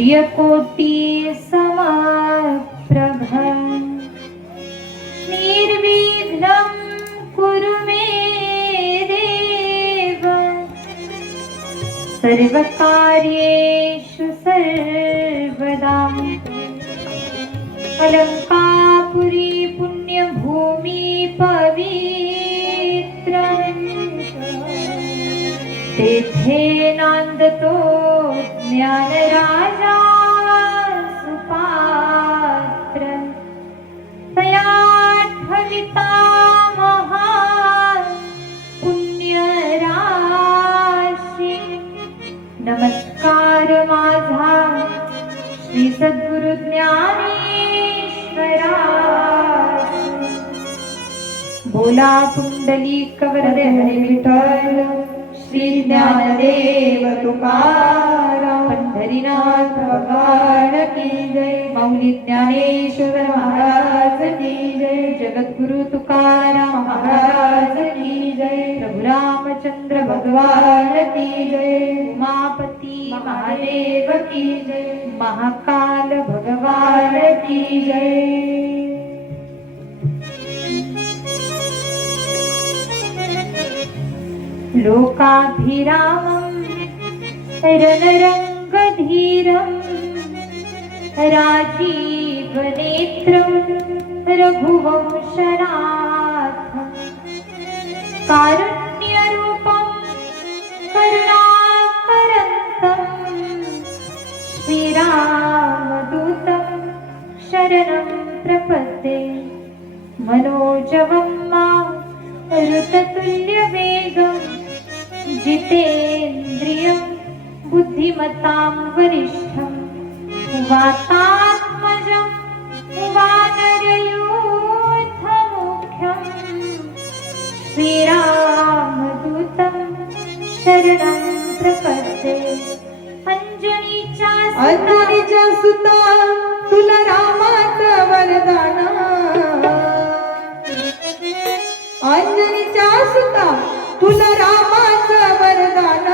सूर्यकोटि समाप्रभम् निर्विघ्नं कुरु मे देव। सर्वकार्येषु सर्वदा। अलङ्कापुरी पुण्यभूमि पवित्र तेथे नान्दतो ज्ञानराजा सुपात्र। तयाठविता पुण्यराशी नमस्कार माझा श्री सद्गुरु ज्ञानेश्वरा बोला पुंडलिक वरदे हरे विठ्ठल। श्री ज्ञानदेव तुकाराम। हरिनाथ भगवान की जय मौली ज्ञानेश्वर महाराज की जय जगद्गुरु तुकाराम महाराज की जय प्रभु रामचंद्र भगवान की जय उमापती महादेव की जय महाकाल भगवान की जय लोकाभिरामं धीरम् राजीवनेत्रं रघुवं शराधम् कारुण्यरूपं करुणापरन्तं विरादूतं शरणं प्रपते मनोजवं मा ऋततुल्यवेग। जितेन्द्रियम् बुद्धिमतां वरिष्ठं वातात्मजं वानरयूथमुख्यं। श्रीरामदूतं शरणं प्रपद्ये अञ्जनीच्या अंजनीच्या सुता तुला रामाचं वरदान। अंजनीच्या सुता तुला रामाचं वरदान।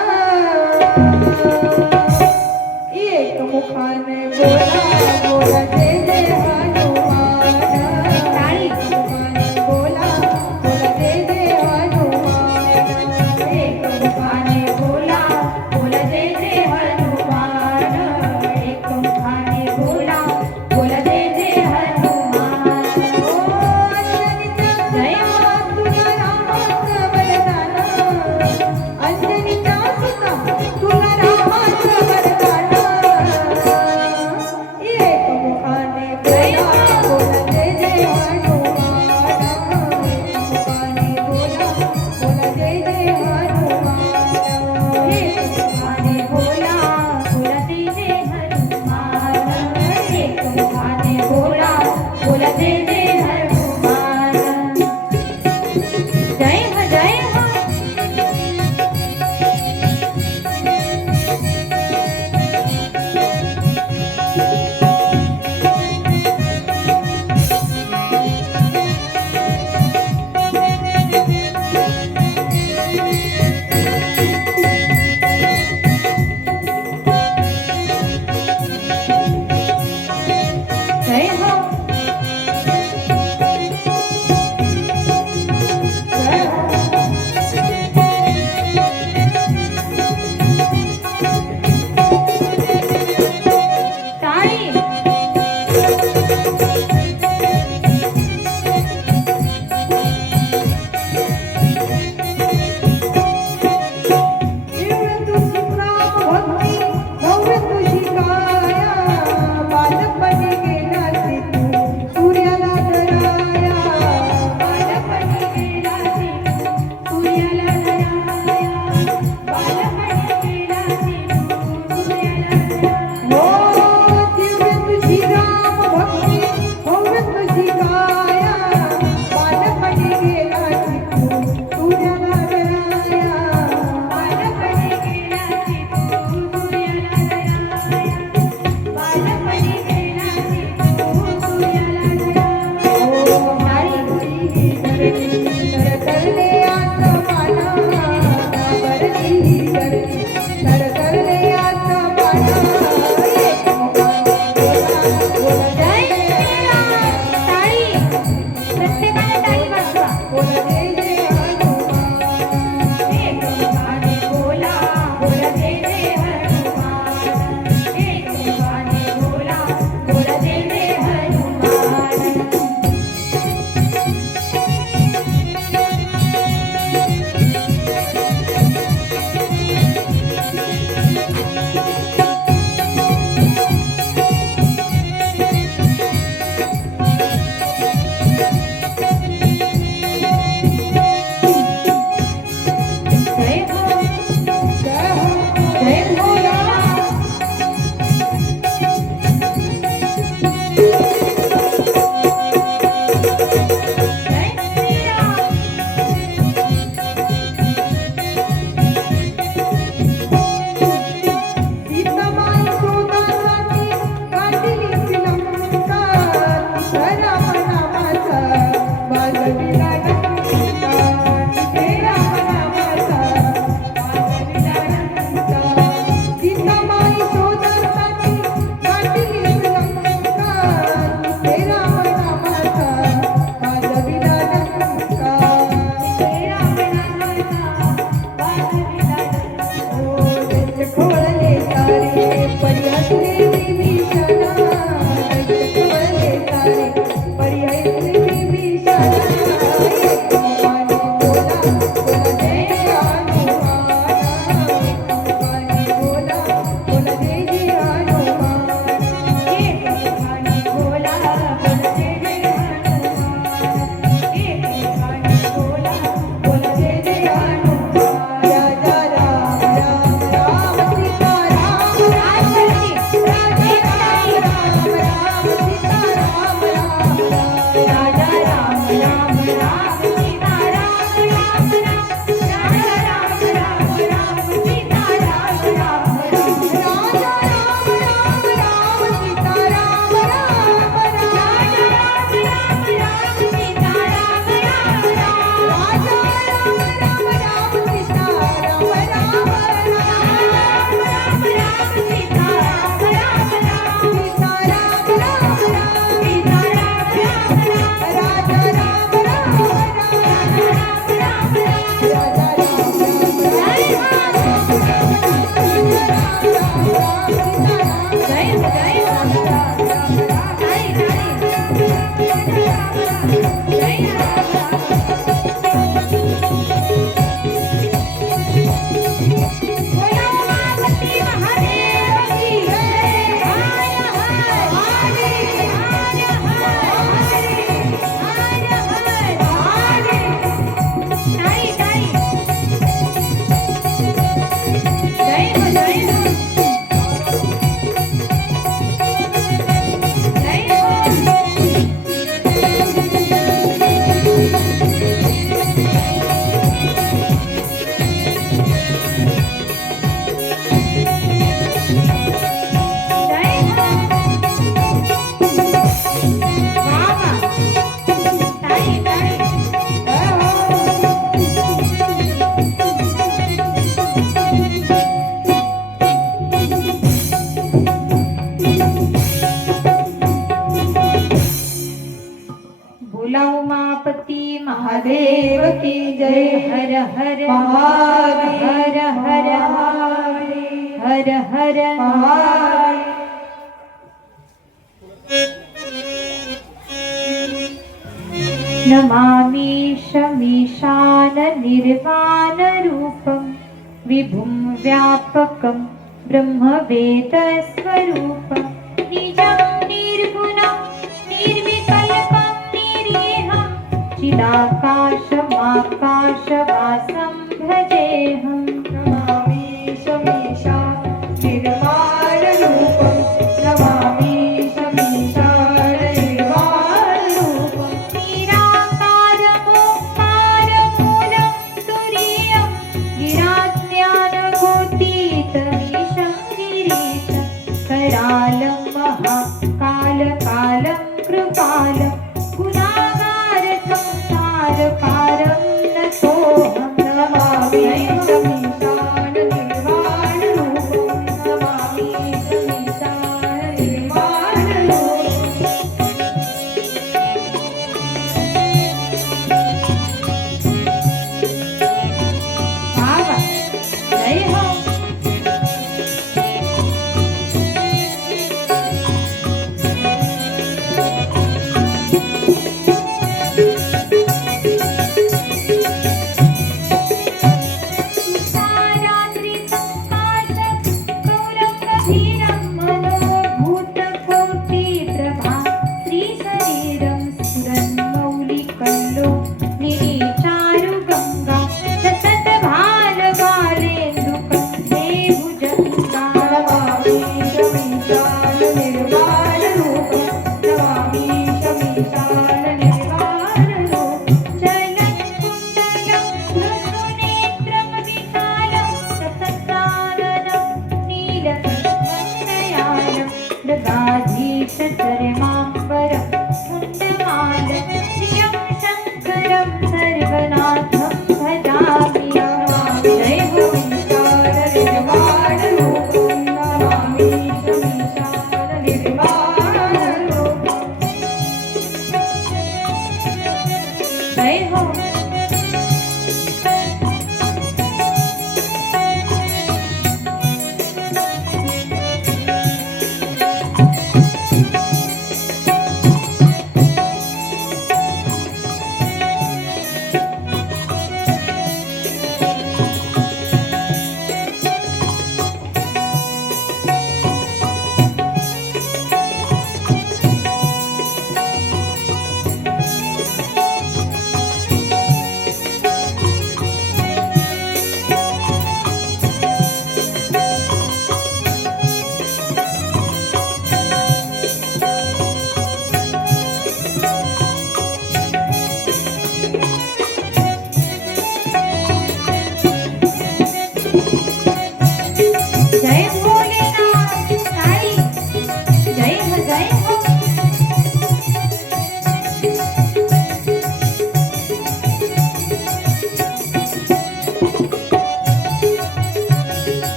नमामि शमीशान निर्वाणरूपं विभुं व्यापकं ब्रह्मवेदस्वरूपं। निजं निरीहं चिदाकाशमाकाशवासं accept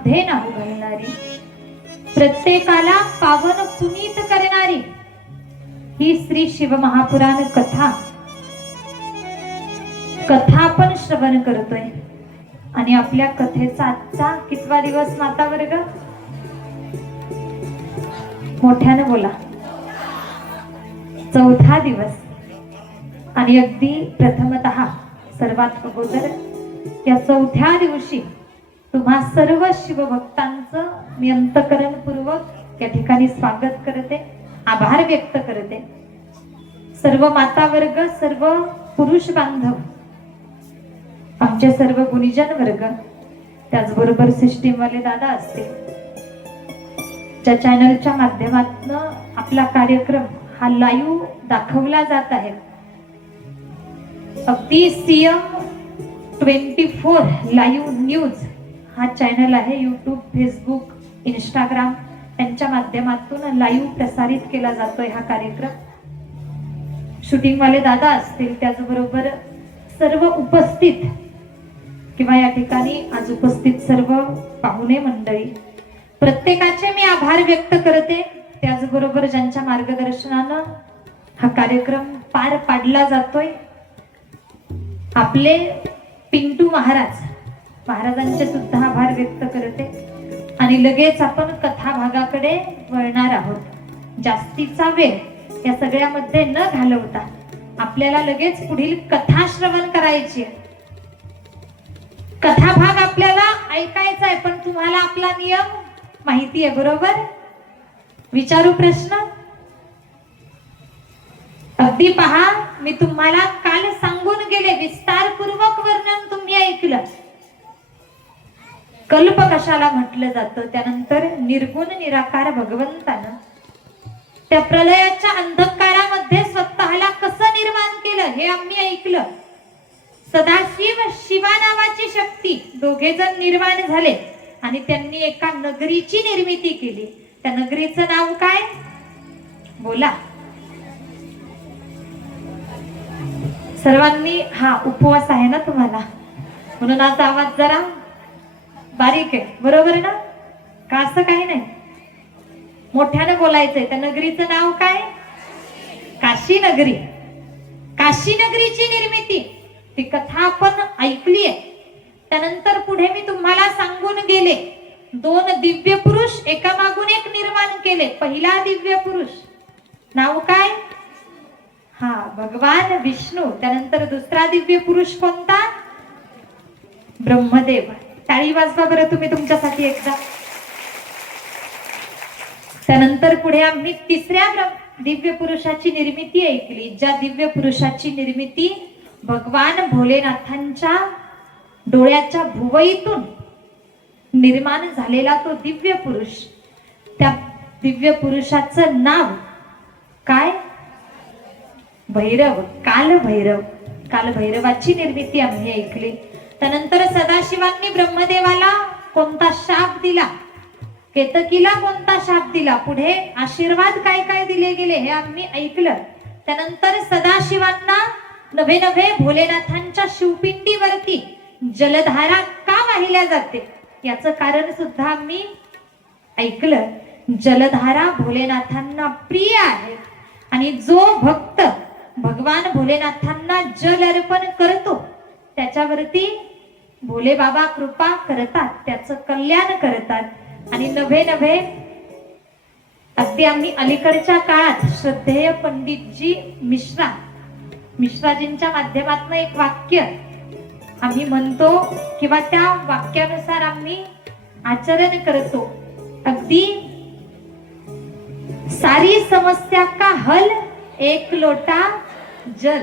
मध्ये नाव घालणारी प्रत्येकाला पावन पुनीत करणारी ही श्री शिव महापुराण कथा. कथा आपण श्रवण करतोय. आणि आपल्या कथेचा आजचा कितवा दिवस माता वर्ग मोठ्यानं बोला. चौथा दिवस. आणि अगदी प्रथमत सर्वात अगोदर या चौथ्या दिवशी तुम्हा सर्व शिवभक्तांचं मी अंतकरणपूर्वक या ठिकाणी स्वागत करते आभार व्यक्त करते. सर्व माता वर्ग सर्व पुरुष बांधव आमचे सर्व गुणीजन वर्ग त्याचबरोबर सिस्टीमवाले दादा असतील ज्या चॅनलच्या माध्यमातून आपला कार्यक्रम हा लाईव्ह दाखवला जात आहे. अगदी CM twenty four live news हा चॅनल आहे यूट्यूब फेसबुक इंस्टाग्राम यांच्या माध्यमातून लाईव्ह प्रसारित केला जातोय हा कार्यक्रम. शूटिंगवाले दादा असतील त्याचबरोबर सर्व उपस्थित किंवा या ठिकाणी आज उपस्थित सर्व पाहुणे मंडळी प्रत्येकाचे मी आभार व्यक्त करते. त्याचबरोबर ज्यांच्या मार्गदर्शनानं हा कार्यक्रम पार पाडला जातोय आपले पिंटू महाराज. महाराजांचे सुद्धा आभार व्यक्त करते. आणि लगेच आपण कथा भागाकडे वळणार आहोत. जास्तीचा वेळ या सगळ्यामध्ये न घालवता आपल्याला लगेच पुढील कथा श्रवण करायची कथा भाग आपल्याला ऐकायचा आहे पण तुम्हाला आपला नियम माहिती आहे बरोबर? विचारू प्रश्न? अगदी पहा मी तुम्हाला काल सांगून गेले विस्तारपूर्वक वर्णन तुम्ही ऐकलं. कल्प कशाला म्हटलं जातं? त्यानंतर निर्गुण निराकार भगवंतानं त्या प्रलयाच्या अंधकारामध्ये स्वतःला कसं निर्माण केलं हे आम्ही ऐकलं. सदाशिव शिवा नावाची शक्ती दोघे जण निर्माण झाले आणि त्यांनी एका नगरीची निर्मिती केली. त्या नगरीचं नाव काय? बोला. सर्वांनी हा उपवास आहे ना तुम्हाला? म्हणून आता आवाज जरा बारीक आहे. बरोबर ना? का असं काही नाही? मोठ्यानं बोलायचंय. त्या नगरीचं नाव काय? काशी नगरी. काशी नगरीची निर्मिती. ती कथा आपण ऐकली आहे. त्यानंतर पुढे मी तुम्हाला सांगून गेले. दोन दिव्य पुरुष एका मागून एक निर्माण केले. पहिला दिव्य पुरुष. नाव काय? हा भगवान विष्णू. त्यानंतर दुसरा दिव्य पुरुष कोणता? ब्रह्मदेव. टाळी वाजवा बरं तुम्ही तुमच्यासाठी एकदा. त्यानंतर पुढे आम्ही तिसऱ्या दिव्य पुरुषाची निर्मिती ऐकली. ज्या दिव्य पुरुषाची निर्मिती भगवान भोलेनाथांच्या डोळ्याच्या भुवईतून निर्माण झालेला तो दिव्य पुरुष. त्या दिव्य पुरुषाचं नाव काय? भैरव काल भैरव काल भैरवाची निर्मिती आम्ही ऐकली. त्यानंतर सदाशिवांनी ब्रह्मदेवाला कोणता शाप दिला? केतकीला कोणता शाप दिला? पुढे आशीर्वाद काय काय दिले गेले हे आम्ही ऐकलं. त्यानंतर सदाशिवांना नवे नवे भोलेनाथांच्या शिवपिंडीवरती जलधारा का वाहिल्या जाते? याचं कारण सुद्धा आम्ही ऐकलं. जलधारा भोलेनाथांना प्रिय आहे. आणि जो भक्त भगवान भोलेनाथांना जल अर्पण करतो त्याच्यावरती भोले बाबा कृपा करतात त्याचं कल्याण करतात. आणि नवे नवे अगदी आम्ही अलीकडच्या काळात श्रद्धेय पंडितजी मिश्रा मिश्राजींच्या माध्यमातून एक वाक्य आम्ही म्हणतो किंवा त्या वाक्यानुसार आम्ही आचरण करतो. अगदी सारी समस्या का हल एक लोटा जल.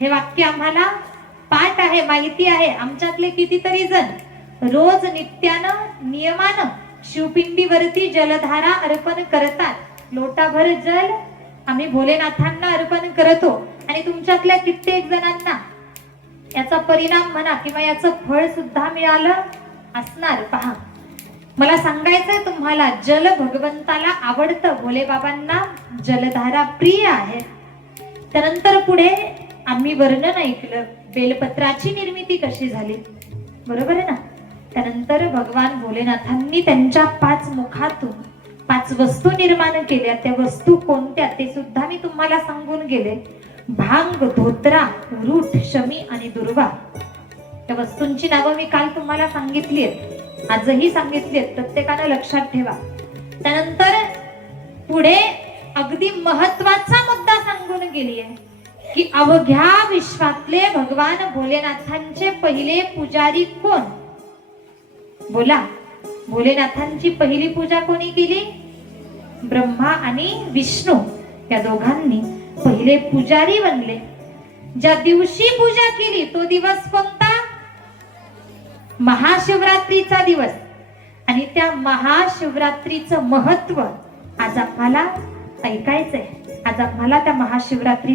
हे वाक्य आम्हाला पाठ आहे माहिती आहे आमच्यातले कितीतरी जण रोज नित्यानं नियमानं शिवपिंडीवरती जलधारा अर्पण करतात. लोटाभर जल आम्ही भोलेनाथांना अर्पण करतो. आणि तुमच्यातल्या कित्येक जणांना याचा परिणाम म्हणा किंवा याचं फळ सुद्धा मिळालं असणार. पहा मला सांगायचंय तुम्हाला जल भगवंताला आवडतं भोले बाबांना जलधारा प्रिय आहे. त्यानंतर पुढे आम्ही वर्णन ऐकलं. बेलपत्राची निर्मिती कशी झाली? बरोबर आहे ना? त्यानंतर भगवान भोलेनाथांनी त्यांच्या पाच मुखातून पाच वस्तू निर्माण केल्या. त्या वस्तू कोणत्या? ते सुद्धा मी तुम्हाला सांगून गेले. भांग धोत्रा रूठ शमी आणि दुर्वा. त्या वस्तूंची नावं मी काल तुम्हाला सांगितली आहेत. आजही सांगितली आहेत. प्रत्येकानं लक्षात ठेवा. त्यानंतर पुढे अगदी महत्त्वाचा मुद्दा सांगून गेली आहे की अवघ्या विश्वातले भगवान भोलेनाथांचे पहिले पुजारी कोण? बोला भोलेनाथांची पहिली पूजा कोणी केली? ब्रह्मा आणि विष्णू या दोघांनी पहिले पुजारी बनले. ज्या दिवशी पूजा केली तो दिवस कोणता? महाशिवरात्रीचा दिवस. आणि त्या महाशिवरात्रीचं महत्त्व आज आम्हाला ऐकायचंय. आज आम्हाला त्या महाशिवरात्री